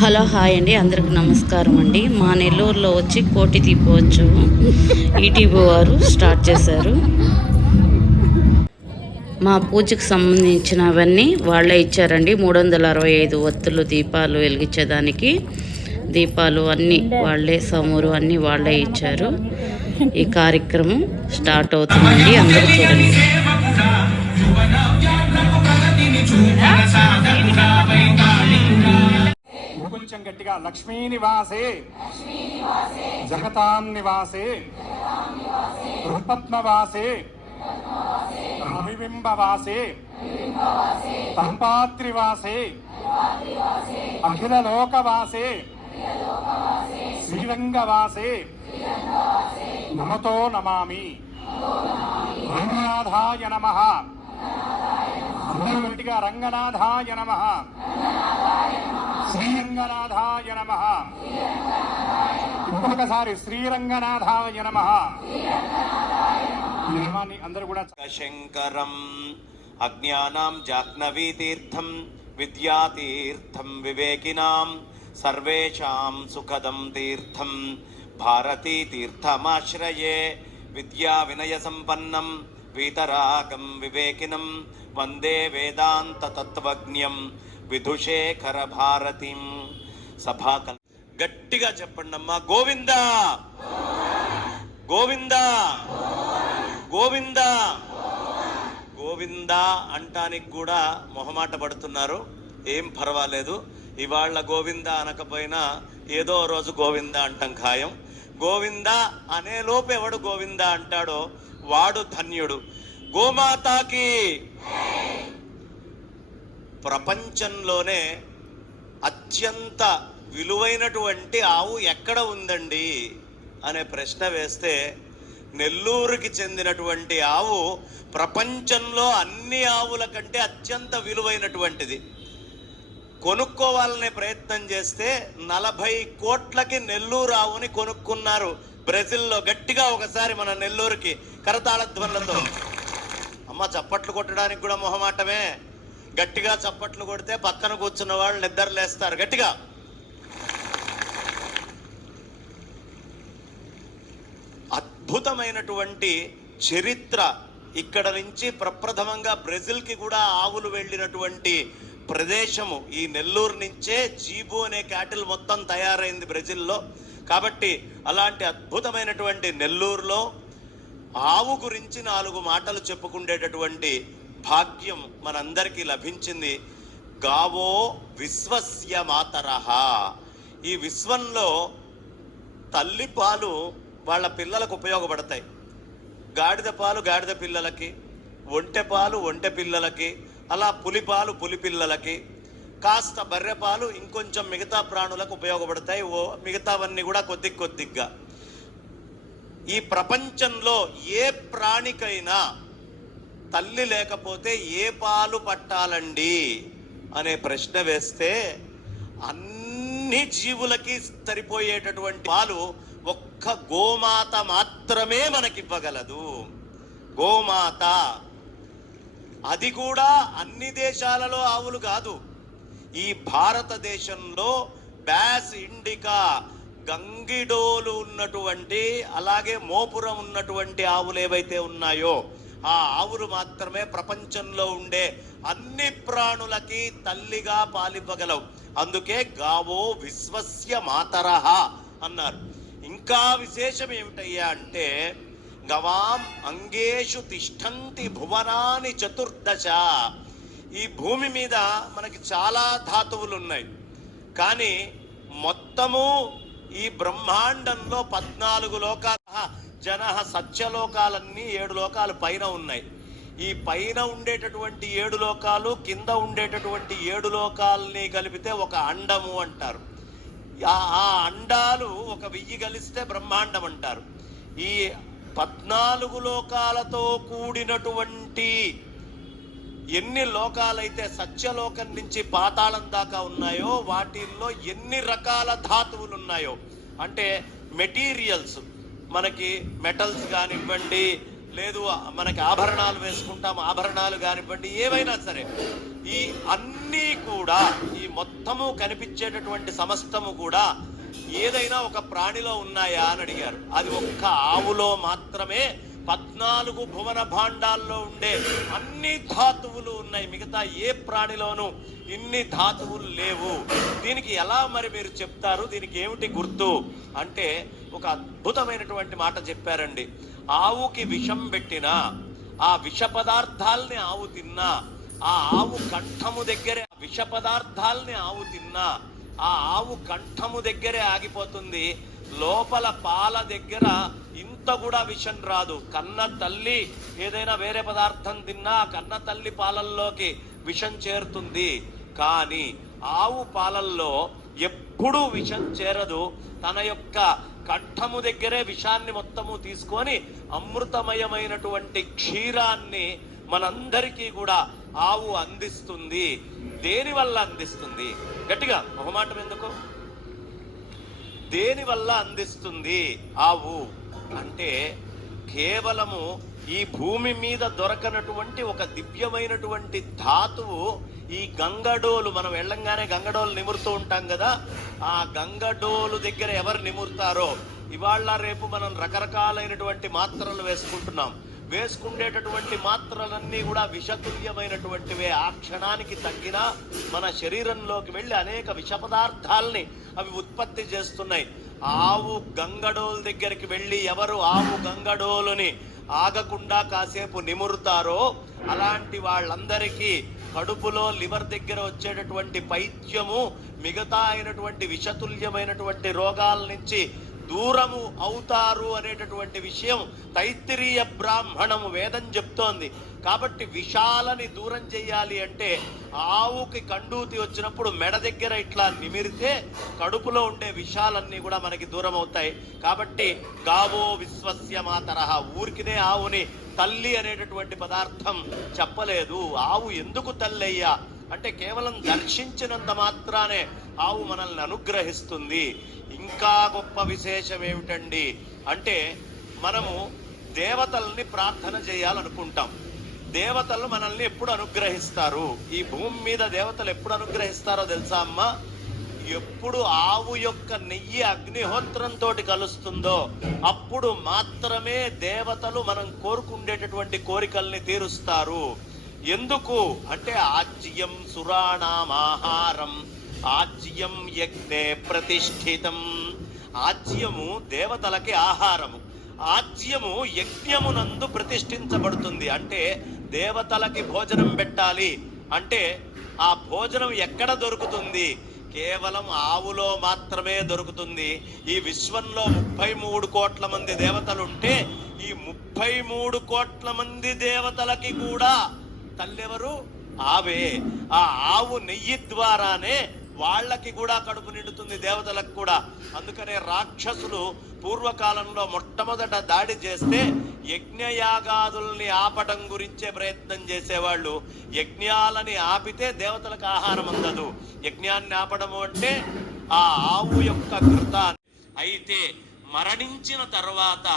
Hello hi అండి. అందరికి నమస్కారం అండి. మా నెల్లూరులో వచ్చి కోటి దీపోత్సవం ఈటీవీ వారు స్టార్ట్ చేశారు. మా పూజకు సంబంధించినవన్నీ వాళ్ళే ఇచ్చారండి. మూడు వందల అరవై ఐదు ఒత్తులు దీపాలు వెలిగించేదానికి దీపాలు అన్నీ వాళ్ళే సమూరు అన్నీ వాళ్ళే ఇచ్చారు. ఈ కార్యక్రమం స్టార్ట్ అవుతుందండి. అందరూ చూడండి. కొంచెం గట్టిగా లక్ష్మీ నివాసే. జగతాం నివాసే. బృహపద్మవాసే రవిబింబవాసే. తంపాత్రివాసే అఖిలలోకవాసే. శ్రీరంగవాసే. నమతో నమామి. రంగనాథాయ నమ. అందరూ గట్టిగా రంగనాథాయ నమ. శ్రీరంగనాథాయ నమ. ఇంకొకసారి శ్రీరంగనాథాయ నమ. నామాన్ని అందరూ కూడా శంకరం అజ్ఞానాం జాహ్నవీతీర్థం విద్యాతీర్థం వివేకినాం సర్వేషాం సుఖదం తీర్థం భారతీ తీర్థమాశ్రయే విద్యా వినయ సంపన్నం వీతరాగం వివేకినం వందే వేదాంత తత్వజ్ఞం విధుశేఖర భారతిం సభా గట్టిగా చెప్పండి అమ్మా గోవిందా గోవిందా గోవిందా గోవిందా అంటానికి కూడా మొహమాట పడుతున్నారు. ఏం పర్వాలేదు. ఇవాళ గోవిందా అనకపోయినా ఏదో రోజు గోవిందా అంటాం ఖాయం. గోవిందా అనే లోపు ఎవడు గోవిందా అంటాడో వాడు ధన్యుడు. గోమాతాకి. ప్రపంచంలోనే అత్యంత విలువైనటువంటి ఆవు ఎక్కడ ఉందండి? అనే ప్రశ్న వేస్తే నెల్లూరుకి చెందినటువంటి ఆవు ప్రపంచంలో అన్ని ఆవుల కంటే అత్యంత విలువైనటువంటిది. కొనుక్కోవాలనే ప్రయత్నం చేస్తే నలభై కోట్లకి నెల్లూరు ఆవుని కొనుక్కున్నారు. బ్రెజిల్లో గట్టిగా ఒకసారి మన నెల్లూరుకి కరతాళ ధ్వనులతో అమ్మ చప్పట్లు కొట్టడానికి కూడా మొహమాటమే. గట్టిగా చప్పట్లు కొడితే పక్కన కూర్చున్న వాళ్ళు నిద్రలేస్తారు. గట్టిగా. అద్భుతమైనటువంటి చరిత్ర ఇక్కడ నుంచి ప్రప్రథమంగా బ్రెజిల్కి కూడా ఆవులు వెళ్ళినటువంటి ప్రదేశము. ఈ నెల్లూరు నుంచే జీబు అనే క్యాటిల్ మొత్తం తయారైంది బ్రెజిల్లో. కాబట్టి అలాంటి అద్భుతమైనటువంటి నెల్లూరులో ఆవు గురించి నాలుగు మాటలు చెప్పుకుండేటటువంటి భాగ్యం మనందరికీ లభించింది. గావో విశ్వస్య మాతరహ. ఈ విశ్వంలో తల్లి పాలు వాళ్ళ పిల్లలకు ఉపయోగపడతాయి. గాడిద పాలు గాడిద పిల్లలకి ఒంటె పాలు ఒంటె పిల్లలకి అలా పులి పాలు పులి పిల్లలకి కాస్త బర్రె పాలు ఇంకొంచెం మిగతా ప్రాణులకు ఉపయోగపడతాయి. ఓ మిగతావన్నీ కూడా కొద్ది కొద్దిగా. ఈ ప్రపంచంలో ఏ ప్రాణికైనా తల్లి లేకపోతే ఏ పాలు పట్టాలండి అనే ప్రశ్న వేస్తే అన్ని జీవులకి సరిపోయేటటువంటి పాలు ఒక్క గోమాత మాత్రమే మనకివ్వగలదు. గోమాత. అది కూడా అన్ని దేశాలలో ఆవులు కాదు. ఈ భారతదేశంలో బ్యాస్ ఇండికా గంగిడోలు ఉన్నటువంటి అలాగే మోపురం ఉన్నటువంటి ఆవులు ఏవైతే ఉన్నాయో ఆ ఆవులు మాత్రమే ప్రపంచంలో ఉండే అన్ని ప్రాణులకి తల్లిగా పాలివ్వగలవు. అందుకే గావో విశ్వస్య మాతరహ అన్నారు. ఇంకా విశేషం ఏమిటయ్యా అంటే గవాం అంగేషు తిష్టంతి భువనాని చతుర్దశ. ఈ భూమి మీద మనకి చాలా ధాతువులు ఉన్నాయి కానీ మొత్తము ఈ బ్రహ్మాండంలో పద్నాలుగు లోకాల జన సత్యలోకాలన్నీ ఏడు లోకాలు పైన ఉన్నాయి. ఈ పైన ఉండేటటువంటి ఏడు లోకాలు కింద ఉండేటటువంటి ఏడు లోకాలని కలిపితే ఒక అండము అంటారు. ఆ ఆ అండాలు ఒక వెయ్యి కలిస్తే బ్రహ్మాండం అంటారు. ఈ పద్నాలుగు లోకాలతో కూడినటువంటి ఎన్ని లోకాలైతే సత్యలోకం నుంచి పాతాళం దాకా ఉన్నాయో వాటిల్లో ఎన్ని రకాల ధాతువులు ఉన్నాయో అంటే మెటీరియల్స్ మనకి మెటల్స్ కానివ్వండి లేదు మనకి ఆభరణాలు వేసుకుంటాం ఆభరణాలు కానివ్వండి ఏవైనా సరే ఈ అన్నీ కూడా ఈ మొత్తము కనిపించేటటువంటి సమస్తము కూడా ఏదైనా ఒక ప్రాణిలో ఉన్నాయా అని అడిగారు. అది ఒక్క ఆవులో మాత్రమే పద్నాలుగు భువన భాండాల్లో ఉండే అన్ని ధాతువులు ఉన్నాయి. మిగతా ఏ ప్రాణిలోనూ ఇన్ని ధాతువులు లేవు. దీనికి ఎలా మరి మీరు చెప్తారు? దీనికి ఏమిటి గుర్తు? అంటే ఒక అద్భుతమైనటువంటి మాట చెప్పారండి. ఆవుకి విషం పెట్టినా ఆ విష పదార్థాల్ని ఆవు తిన్నా ఆ ఆవు కంఠము దగ్గరే విష పదార్థాల్ని ఆవు తిన్నా ఆ ఆవు కంఠము దగ్గరే ఆగిపోతుంది. లోపల పాల దగ్గర ఇంత కూడా విషం రాదు. కన్న తల్లి ఏదైనా వేరే పదార్థం తిన్నా కన్న తల్లి పాలల్లోకి విషం చేరుతుంది. కానీ ఆవు పాలల్లో ఎప్పుడూ విషం చేరదు. తన యొక్క కట్టము దగ్గరే విషాన్ని మొత్తము తీసుకొని అమృతమయమైనటువంటి క్షీరాన్ని మనందరికీ కూడా ఆవు అందిస్తుంది. దేని వల్ల అందిస్తుంది? గట్టిగా మొహమాటం ఎందుకు? దేని వల్ల అందిస్తుంది? ఆవు అంటే కేవలము ఈ భూమి మీద దొరకనటువంటి ఒక దివ్యమైనటువంటి ధాతువు ఈ గంగడోలు మనం వెళ్ళంగానే గంగడోలు నిమురుతూ ఉంటాం కదా ఆ గంగడోలు దగ్గర ఎవరు నిమురుతారో? ఇవాళ రేపు మనం రకరకాలైనటువంటి మాత్రలు వేసుకుంటున్నాం. వేసుకునేటటువంటి మాత్రలన్నీ కూడా విషతుల్యమైనటువంటివే. ఆ క్షణానికి తగ్గినా మన శరీరంలోకి వెళ్ళి అనేక విష పదార్థాలని అవి ఉత్పత్తి చేస్తున్నాయి. ఆవు గంగడోలు దగ్గరికి వెళ్ళి ఎవరు ఆవు గంగడోలుని ఆగకుండా కాసేపు నిమురుతారో అలాంటి వాళ్ళందరికీ కడుపులో లివర్ దగ్గర వచ్చేటటువంటి పైత్యము మిగతా అయినటువంటి విషతుల్యమైనటువంటి రోగాల నుంచి దూరము అవుతారు అనేటటువంటి విషయం తైత్తిరీయ బ్రాహ్మణము వేదం చెప్తోంది. కాబట్టి విషాలని దూరం చేయాలి అంటే ఆవుకి కండూతి వచ్చినప్పుడు మెడ దగ్గర ఇట్లా నిమిరితే కడుపులో ఉండే విషాలన్నీ కూడా మనకి దూరం అవుతాయి. కాబట్టి గావో విశ్వస్య మాతరహ ఊరికినే ఆవుని తల్లి అనేటటువంటి పదార్థం చెప్పలేదు. ఆవు ఎందుకు తల్లయ్యా? అంటే కేవలం దర్శించినంత మాత్రానే ఆవు మనల్ని అనుగ్రహిస్తుంది. ఇంకా గొప్ప విశేషం ఏమిటండి? అంటే మనము దేవతల్ని ప్రార్థన చేయాలనుకుంటాం. దేవతలు మనల్ని ఎప్పుడు అనుగ్రహిస్తారు? ఈ భూమి మీద దేవతలు ఎప్పుడు అనుగ్రహిస్తారో తెలుసా అమ్మా? ఎప్పుడు ఆవు యొక్క నెయ్యి అగ్నిహోత్రంతో కలుస్తుందో అప్పుడు మాత్రమే దేవతలు మనం కోరుకుండేటటువంటి కోరికల్ని తీరుస్తారు. ఎందుకు? అంటే ఆజ్యం సురాణామాహారం ఆజ్యం యజ్ఞే ప్రతిష్ఠితం. ఆజ్యము దేవతలకి ఆహారము. ఆజ్యము యజ్ఞమునందు ప్రతిష్ఠించబడుతుంది. అంటే దేవతలకి భోజనం పెట్టాలి. అంటే ఆ భోజనం ఎక్కడ దొరుకుతుంది? కేవలం ఆవులో మాత్రమే దొరుకుతుంది. ఈ విశ్వంలో ముప్పై మూడు కోట్ల మంది దేవతలు ఉంటే ఈ ముప్పై మూడు కోట్ల మంది దేవతలకి కూడా తల్లెవరు? ఆవే. ఆ ఆవు నెయ్యి ద్వారానే వాళ్ళకి కూడా కడుపు నిండుతుంది దేవతలకు కూడా. అందుకనే రాక్షసులు పూర్వకాలంలో మొట్టమొదట దాడి చేస్తే యజ్ఞయాగాదుల్ని ఆపటం గురించే ప్రయత్నం చేసేవాళ్ళు. యజ్ఞాలని ఆపితే దేవతలకు ఆహారం అందదు. యజ్ఞాన్ని ఆపడము అంటే ఆ ఆవు యొక్క కృతాన్ని. అయితే మరణించిన తర్వాత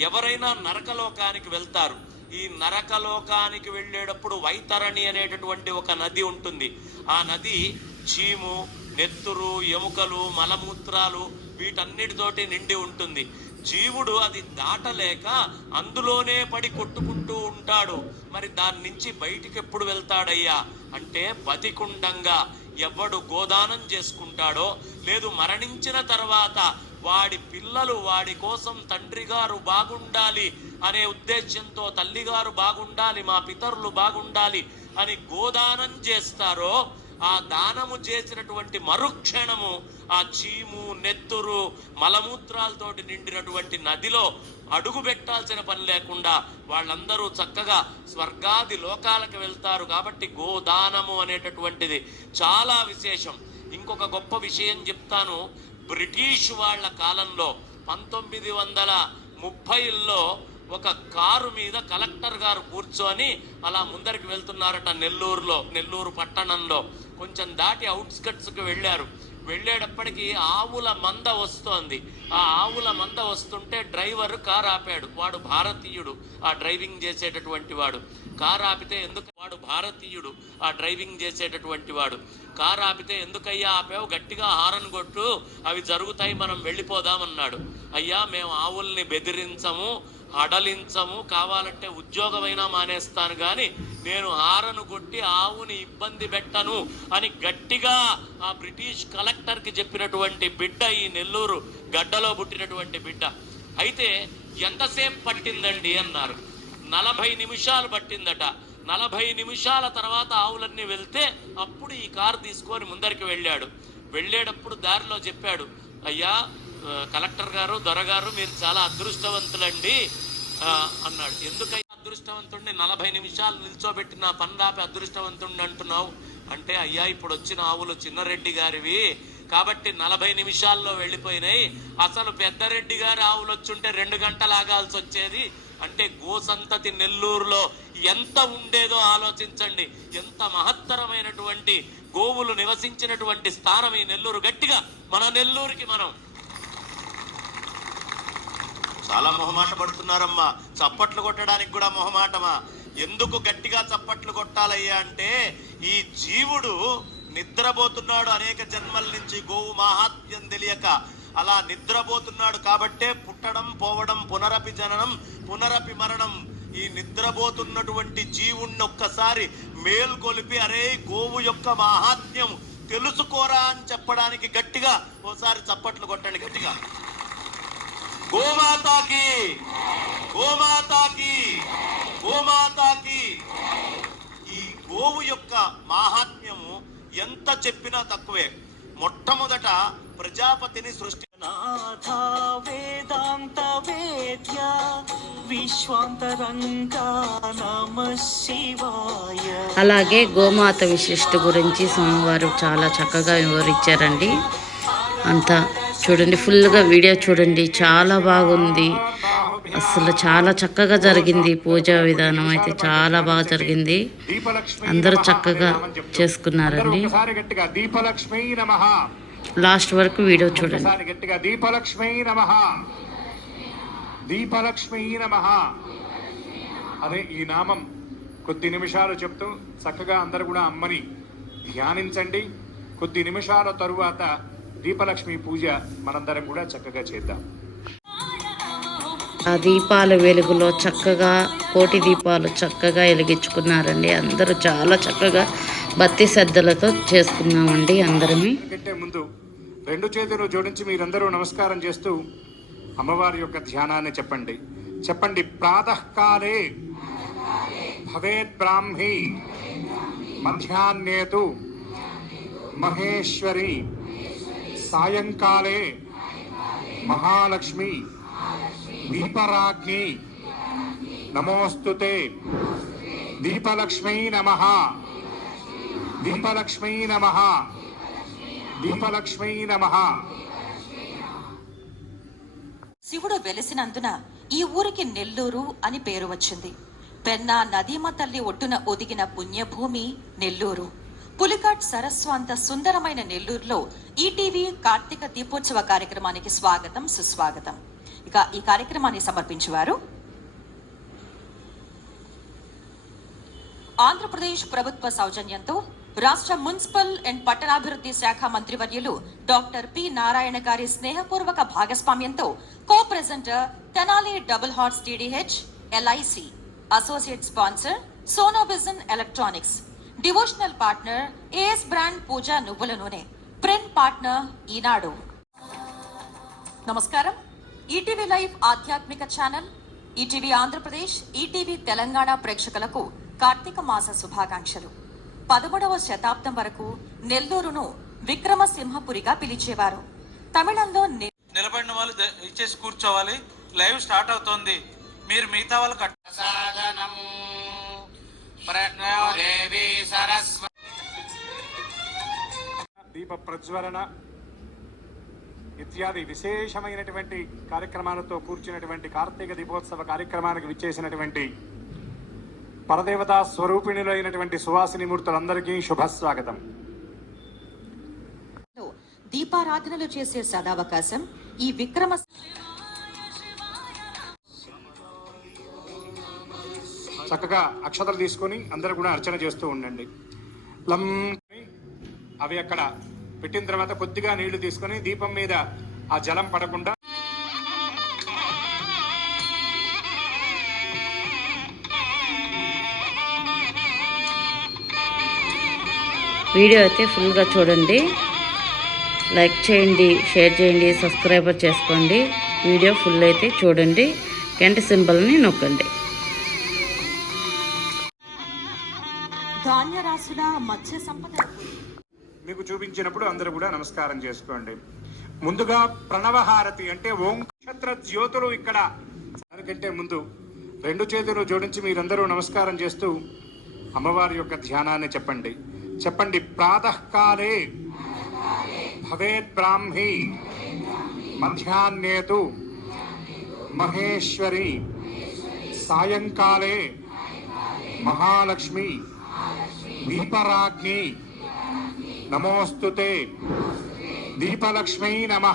ఎవరైనా నరకలోకానికి వెళ్తారు. ఈ నరకలోకానికి వెళ్ళేటప్పుడు వైతరణి అనేటటువంటి ఒక నది ఉంటుంది. ఆ నది చీము నెత్తురు ఎముకలు మలమూత్రాలు వీటన్నిటితోటి నిండి ఉంటుంది. జీవుడు అది దాటలేక అందులోనే పడి కొట్టుకుంటూ ఉంటాడు. మరి దాని నుంచి బయటికి ఎప్పుడు వెళ్తాడయ్యా? అంటే బతికుండంగా ఎవడు గోదానం చేసుకుంటాడో లేదు మరణించిన తర్వాత వాడి పిల్లలు వాడి కోసం తండ్రి గారు బాగుండాలి అనే ఉద్దేశంతో తల్లిగారు బాగుండాలి మా పితరులు బాగుండాలి అని గోదానం చేస్తారో ఆ దానము చేసినటువంటి మరుక్షణము ఆ చీము నెత్తురు మలమూత్రాలతోటి నిండినటువంటి నదిలో అడుగు పెట్టాల్సిన పని లేకుండా వాళ్ళందరూ చక్కగా స్వర్గాది లోకాలకు వెళ్తారు కాబట్టి గోదానము అనేటటువంటిది చాలా విశేషం. ఇంకొక గొప్ప విషయం చెప్తాను. బ్రిటిష్ వాళ్ళ కాలంలో పంతొమ్మిది వందల ముప్పైల్లో ఒక కారు మీద కలెక్టర్ గారు కూర్చొని అలా ముందరికి వెళ్తున్నారట నెల్లూరులో నెల్లూరు పట్టణంలో. కొంచెం దాటి అవుట్స్కట్స్కి వెళ్ళారు. వెళ్ళేటప్పటికి ఆవుల మంద వస్తోంది. ఆ ఆవుల మంద వస్తుంటే డ్రైవర్ కార్ ఆపాడు. వాడు భారతీయుడు. ఆ డ్రైవింగ్ చేసేటటువంటి వాడు. కార్ ఆపితే ఎందుకు వాడు భారతీయుడు? ఆ డ్రైవింగ్ చేసేటటువంటి వాడు. కార్ ఆపితే ఎందుకయ్యా ఆపావు? గట్టిగా హారన్ కొట్టు. అవి జరుగుతాయి మనం వెళ్ళిపోదామన్నాడు. అయ్యా మేము ఆవుల్ని బెదిరించము. అడలించము కావాలంటే ఉద్యోగమైనా మానేస్తాను కానీ నేను ఆరను కొట్టి ఆవుని ఇబ్బంది పెట్టను అని గట్టిగా ఆ బ్రిటిష్ కలెక్టర్కి చెప్పినటువంటి బిడ్డ ఈ నెల్లూరు గడ్డలో పుట్టినటువంటి బిడ్డ. అయితే ఎంతసేపు పట్టిందండి అన్నారు. నలభై నిమిషాలు పట్టిందట. నలభై నిమిషాల తర్వాత ఆవులన్నీ వెళ్తే అప్పుడు ఈ కారు తీసుకొని ముందరికి వెళ్ళాడు. వెళ్ళేటప్పుడు దారిలో చెప్పాడు అయ్యా కలెక్టర్ గారు దొరగారు మీరు చాలా అదృష్టవంతులండి అన్నాడు. ఎందుకయ్యా అదృష్టవంతుడిని నలభై నిమిషాలు నిల్చోబెట్టిన పన్నాపి అదృష్టవంతుడిని అంటున్నావు? అంటే అయ్యా ఇప్పుడు వచ్చిన ఆవులు చిన్నరెడ్డి గారివి. కాబట్టి నలభై నిమిషాల్లో వెళ్ళిపోయినాయి. అసలు పెద్దరెడ్డి గారి ఆవులు వచ్చుంటే రెండు గంటలు ఆగాల్సి వచ్చేది? అంటే గోసంతతి నెల్లూరులో ఎంత ఉండేదో ఆలోచించండి. ఎంత మహత్తరమైనటువంటి గోవులు నివసించినటువంటి స్థానం ఈ నెల్లూరు. గట్టిగా మన నెల్లూరుకి మనం చాలా మొహమాట పడుతున్నారమ్మా. చప్పట్లు కొట్టడానికి కూడా మొహమాటమా? ఎందుకు గట్టిగా చప్పట్లు కొట్టాలయ్యా అంటే ఈ జీవుడు నిద్రపోతున్నాడు అనేక జన్మల నుంచి గోవు మాహాత్మ్యం తెలియక. అలా నిద్రపోతున్నాడు కాబట్టే పుట్టడం పోవడం పునరపి జననం పునరపి మరణం ఈ నిద్రపోతున్నటువంటి జీవుణ్ణి ఒక్కసారి మేల్కొలిపి అరే గోవు యొక్క మహాత్మ్యం తెలుసుకోరా అని చెప్పడానికి గట్టిగా ఓసారి చప్పట్లు కొట్టండి గట్టిగా. గోమాతాకి గోమాతాకి గోమాతాకి. ఈ గోవు యొక్క మాహాత్మ్యము ఎంత చెప్పినా తక్కువే. మొట్టమొదట ప్రజాపతిని సృష్టి నాథ వేదాంత వేద్య విశ్వాంతరంగా నమ శివాయ. అలాగే గోమాత విశిష్ట గురించి స్వామివారు చాలా చక్కగా వివరించారండి. అంతా చూడండి ఫుల్గా వీడియో చూడండి. చాలా బాగుంది. అసలు చాలా చక్కగా జరిగింది పూజా విధానం అయితే. చాలా బాగా జరిగింది. దీపలక్ష్మి అందరూ చక్కగా చేసుకున్నారండి. దీపలక్ష్మి లాస్ట్ వరకు వీడియో చూడండి. ఒకసారి గట్టిగా దీపలక్ష్మి నమః దీపలక్ష్మి అదే ఈ నామం కొద్ది నిమిషాలు చెప్తూ చక్కగా అందరు కూడా అమ్మని ధ్యానించండి. కొద్ది నిమిషాల తరువాత దీపలక్ష్మి పూజ మనందరం కూడా చక్కగా చేద్దాం. ఆ దీపాల వెలుగులో చక్కగా కోటి దీపాలు చక్కగా వెలిగించుకున్నారండి. అందరూ చాలా చక్కగా భక్తి శ్రద్ధలతో చేసుకున్నామండి అందరమే. కంటే ముందు రెండు చేతులు జోడించి మీరందరూ నమస్కారం చేస్తూ అమ్మవారి యొక్క ధ్యానాన్ని చెప్పండి. చెప్పండి ప్రాతకాలే భవేత్ బ్రాహ్మీ మధ్యాహ్నేతు మహేశ్వరి సాయంకాలే మహాలక్ష్మి దీపరాజ్ఞి నమోస్తుతే దీపలక్ష్మీ నమ దీపలక్ష్మీ నమ దీపలక్ష్మీ నమ శివుడు వెలిసినందున ఈ ఊరికి నెల్లూరు అని పేరు వచ్చింది. పెన్నా నదీమ తల్లి ఒడ్డున ఒదిగిన పుణ్యభూమి నెల్లూరు. పులికాట్ సరస్సు అంత సుందరమైన నెల్లూరులో ఈటీవీ కార్తీక దీపోత్సవ కార్యక్రమానికి స్వాగతం సుస్వాగతం. ఇక ఈ కార్యక్రమాన్ని సమర్పించేవారు ఆంధ్రప్రదేశ్ ప్రభుత్వ సౌజన్యంతో రాష్ట్ర మున్సిపల్ అండ్ పట్టణాభివృద్ధి శాఖ మంత్రివర్యులు డాక్టర్ పి నారాయణ గారి స్నేహపూర్వక భాగస్వామ్యంతో co presenter Tenali double horse TDH LIC associate sponsor Sonovision electronics. Devotional partner AS brand Pooja నువ్వుల నూనె. Print partner Eenadu. నమస్కారం. ఈటీవీ లైవ్ ఆధ్యాత్మిక channel ETV Andhra Pradesh ETV Telangana ప్రేక్షకులకు కార్తీక మాస శుభాకాంక్షలు. పదమూడవ శతాబ్దం వరకు నెల్లూరును విక్రమసింహపురిగా పిలిచేవారు. తమిళంలో నిలబడిన వాళ్ళు ఇచ్చేసి కూర్చోవాలి. లైవ్ స్టార్ట్ అవుతోంది. మీరు మిగతా వాళ్ళు కట్ దీప ప్రజ్వలన ఇత్యాది విశేషమైనటువంటి కార్యక్రమాలతో కూర్చున్నటువంటి కార్తీక దీపోత్సవ కార్యక్రమానికి విచ్చేసినటువంటి పరదేవతా స్వరూపిణులైనటువంటి సువాసిని మూర్తులందరికీ శుభస్వాగతం. దీపారాధనలు చేసే సదావకాశం ఈ విక్రమ చక్కగా అక్షతలు తీసుకొని అందరూ కూడా అర్చన చేస్తూ ఉండండి. లం అవి అక్కడ పెట్టిన తర్వాత కొద్దిగా నీళ్ళు తీసుకొని దీపం మీద ఆ జలం పడకుండా వీడియో అయితే ఫుల్గా చూడండి. లైక్ చేయండి షేర్ చేయండి సబ్స్క్రైబర్ చేసుకోండి. వీడియో ఫుల్ అయితే చూడండి. గంట సింబల్ని నొక్కండి. ధాన్య మత్స్య సంపద మీకు చూపించినప్పుడు అందరూ కూడా నమస్కారం చేసుకోండి. ముందుగా ప్రణవహారతి అంటే ఓం నక్షత్ర జ్యోతులు ఇక్కడ. దానికంటే ముందు రెండు చేతులు జోడించి మీరందరూ నమస్కారం చేస్తూ అమ్మవారి యొక్క ధ్యానాన్ని చెప్పండి. చెప్పండి ప్రాతకాలే. భవేత్ బ్రాహ్మి. మధ్యాహ్నేతు. మహేశ్వరి. సాయంకాలే. మహాలక్ష్మి. దీపరాజ్ఞి. నమోస్తుతే. దీపలక్ష్మీ నమ.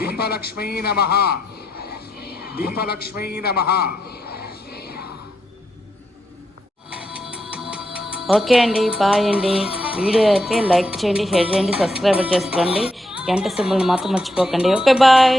దీపలక్ష్మీ నమ. దీపలక్ష్మీ నమ. ఓకే అండి బాయ్ అండి. వీడియో అయితే లైక్ చేయండి షేర్ చేయండి సబ్స్క్రైబర్ చేసుకోండి. గంట సింబల్ మాత్రం మర్చిపోకండి. Okay bye.